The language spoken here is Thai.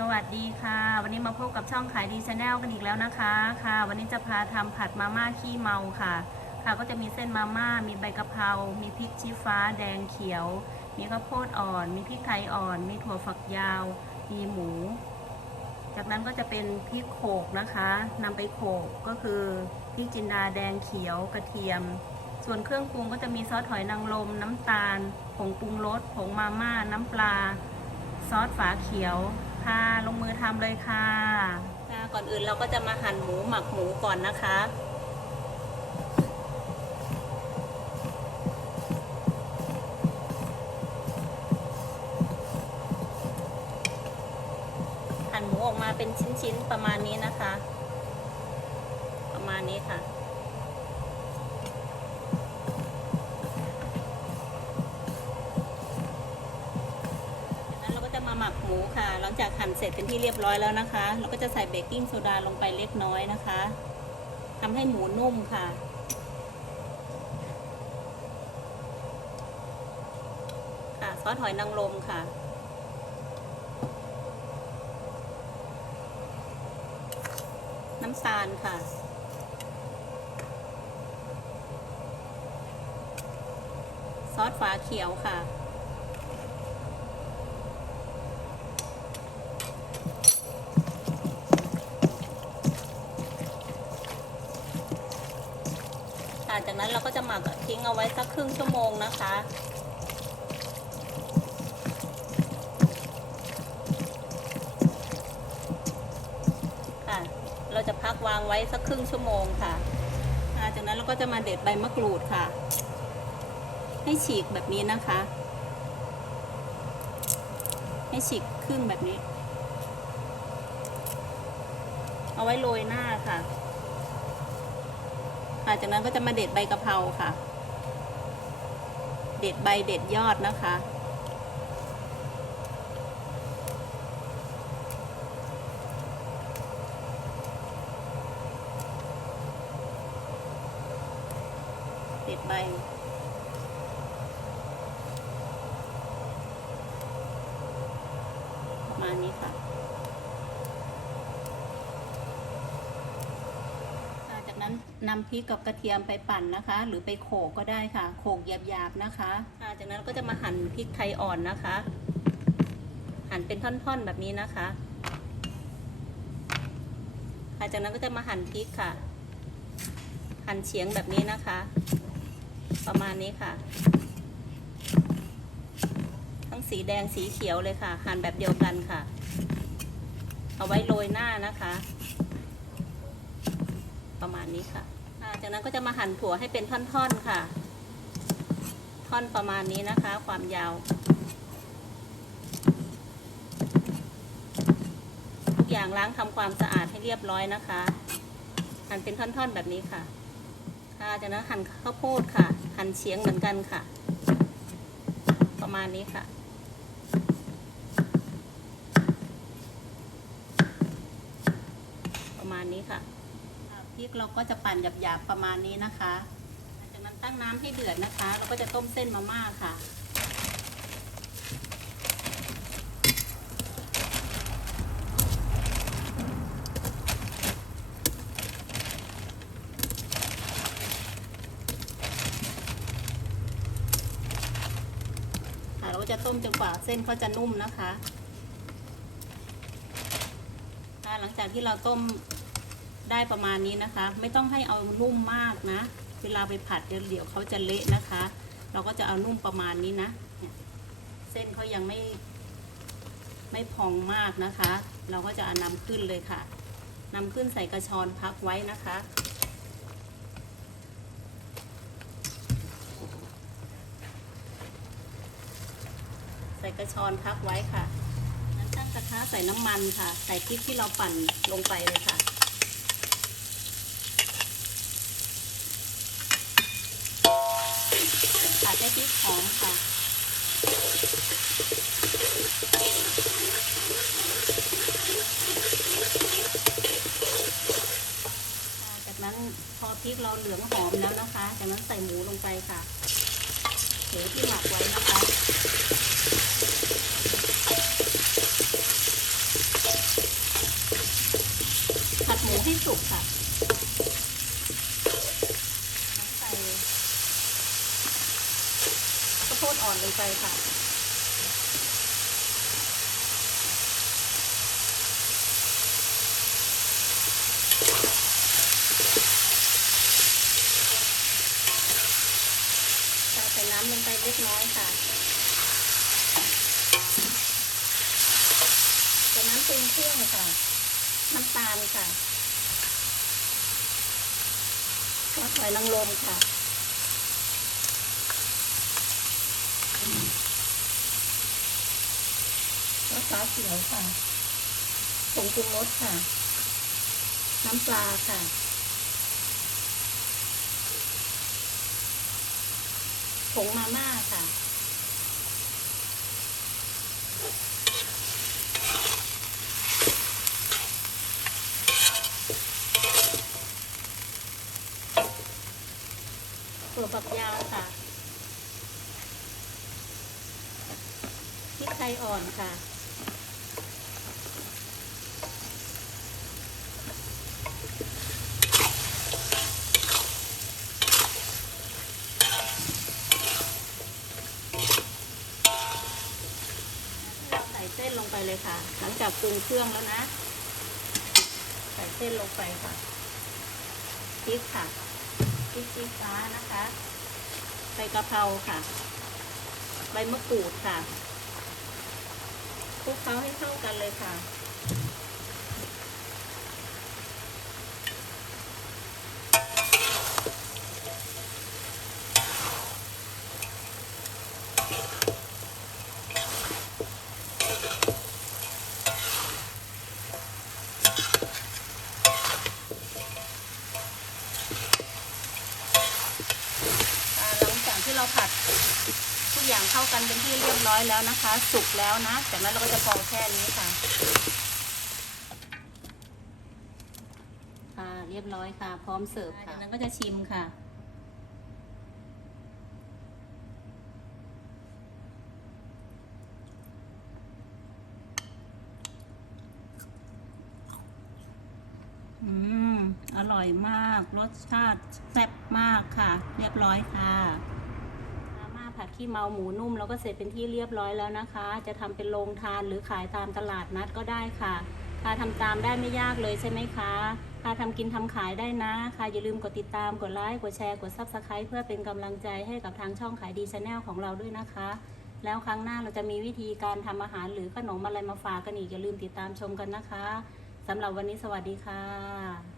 สวัสดีค่ะ วันนี้มาพบกับช่องขายดีชาแนลกันอีกแล้วนะคะค่ะ วันนี้จะพาทำผัดมาม่าขี้เมาค่ะ ค่ะก็จะมีเส้นมาม่า มีใบกะเพรา มีพริกชี้ฟ้า แดงเขียว มีข้าวโพดอ่อน มีพริกไทยอ่อน มีถั่วฝักยาว มีหมู จากนั้นก็จะเป็นพริกโขกนะคะนำไปโขกก็คือพริกจินดาแดงเขียวกระเทียม ส่วนเครื่องปรุงก็จะมีซอสหอยนางรมน้ำตาลผงปรุงรสผงมาม่าน้ำปลา ซอสฝาเขียว ค่ะ ลงมือทำเลยค่ะค่ะ ก่อนอื่นเราก็จะมาหั่นหมูหมักหมูก่อนนะคะหั่นหมูออกมาเป็นชิ้นๆประมาณนี้นะคะ ประมาณนี้ค่ะ จากนั้นเราก็จะมาหมักหมูค่ะ หลังจากหั่นเสร็จเป็นที่เรียบร้อยแล้วนะคะ เราก็จะใส่เบกกิ้งโซดาลงไปเล็กน้อยนะคะทำให้หมูนุ่มค่ะ ค่ะซอสหอยนางรมค่ะน้ำตาลค่ะ ซอสฝาเขียวค่ะ จากนั้นเราก็จะหมักทิ้งเอาไว้สักครึ่งชั่วโมงนะคะ ค่ะ เราจะพักวางไว้สักครึ่งชั่วโมงค่ะาจากนั้นเราก็จะมาเด็ดใบมะกรูดค่ะ ให้ฉีกแบบนี้นะคะ ให้ฉีกครึ่งแบบนี้ เอาไว้โรยหน้าค่ะ ค่ะ จากนั้นก็จะมาเด็ดใบกะเพราค่ะ เด็ดใบเด็ดยอดนะคะ เด็ดใบประมาณนี้ค่ะ ค่ะจาก นั้นนำพริกกับกระเทียมไปปั่นนะคะ หรือไปโขกก็ได้ค่ะ โขกหยาบๆนะคะค่ะจากนั้นก็จะมาหั่นพริกไทยอ่อนนะคะ หั่นเป็นท่อนๆแบบนี้นะคะค่ะจากนั้นก็จะมาหั่นพริกค่ะ หั่นเฉียงแบบนี้นะคะ ประมาณนี้ค่ะ ทั้งสีแดงสีเขียวเลยค่ะ หั่นแบบเดียวกันค่ะ เอาไว้โรยหน้านะคะ ประมาณนี้ค่ะจากนั้นก็จะมาหั่นถั่วให้เป็นท่อนๆค่ะ ท่อนประมาณนี้นะคะ ความยาว ทุกอย่างล้างทำความสะอาดให้เรียบร้อยนะคะ หั่นเป็นท่อนๆแบบนี้ค่ะ ค่ะจากนั้นหั่นข้าวโพดค่ะ หั่นเฉียงเหมือนกันค่ะ ประมาณนี้ค่ะ ค่ะพ ริกเราก็จะปั่นหยาบๆประมาณนี้นะคะจากนั้นตั้งน้ำให้เดือดนะคะ เราก็จะต้มเส้นมาม่าค่ะ เราก็จะต้มจนกว่าเส้นเขาจะนุ่มนะคะหลังจากที่เราต้ม ได้ประมาณนี้นะคะ ไม่ต้องให้เอานุ่มมากนะ เวลาไปผัดเดี๋ยวเดี๋ยวเขาจะเละนะคะ เราก็จะเอานุ่มประมาณนี้นะ เส้นเขายังไม่ไม่พองมากนะคะ เราก็จะเอานำขึ้นเลยค่ะนำขึ้นใส่กระชอนพักไว้นะคะใส่กระชอนพักไว้ค่ะ นั้นตั้งกระทะใส่น้ำมันค่ะ ใส่พริกที่เราปั่นลงไปเลยค่ะ เหลืองหอมแล้วนะคะ จากนั้นใส่หมูลงไปค่ะ หมูที่หมักไว้นะคะผัดหมูให้สุกค่ะใส่กระวโพดอ่อนลงไปค่ะ ใส่น้ำลงไปเล็กน้อยค่ะใส่น้ำปรุงเครื่องค่ะน้ำตาลค่ะซอสหอยนางรมค่ะซอสฟ้าเขียวค่ะผงปรุงรสค่ะ น้ำปลาค่ะ ผงมาม่าค่ะ ถั่วฝักยาวค่ะพริกไทยอ่อนค่ะ เราใส่เส้น ลงไปเลยค่ะ หลังจากปรุงเครื่องแล้วนะ ใส่เส้นลงไปค่ะพริกค่ะพริกชี้ฟ้านะคะใบกะเพราค่ะ ใบมะกรูดค่ะคลุกเคล้าให้เข้ากันเลยค่ะ อ่าหลังจากที่เราผัดทุก อย่างเข้ากันเป็นที่เรียบร้อยแล้วนะคะ สุกแล้วนะจากนั้นเราก็จะพอแค่นี้ค่ะค่ะเรียบร้อยค่ะ พร้อมเสิร์ฟค่ะจากนั้นก็จะชิมค่ะอืม อร่อยมาก รสชาติแซ่บมากค่ะ เรียบร้อยค่ะ ผัดขี้เมาหมูนุ่มแล้วก็เสร็จเป็นที่เรียบร้อยแล้วนะคะ จะทำเป็นโรงทานหรือขายตามตลาดนัดก็ได้ค่ะค่ะทำตามได้ไม่ยากเลยใช่ไหมคะค่ะทำกินทำขายได้นะ ค่ะอย่าลืมกดติดตามกดไลค์กดแชร์กดซับสไคร b e เพื่อเป็นกำลังใจให้กับทางช่องขายดีชาแนลของเราด้วยนะคะ แล้วครั้งหน้าเราจะมีวิธีการทำอาหารหรือขนมอะไรมาฝากกันอีกอย่าลืมติดตามชมกันนะคะสำหรับวันนี้สวัสดีค่ะ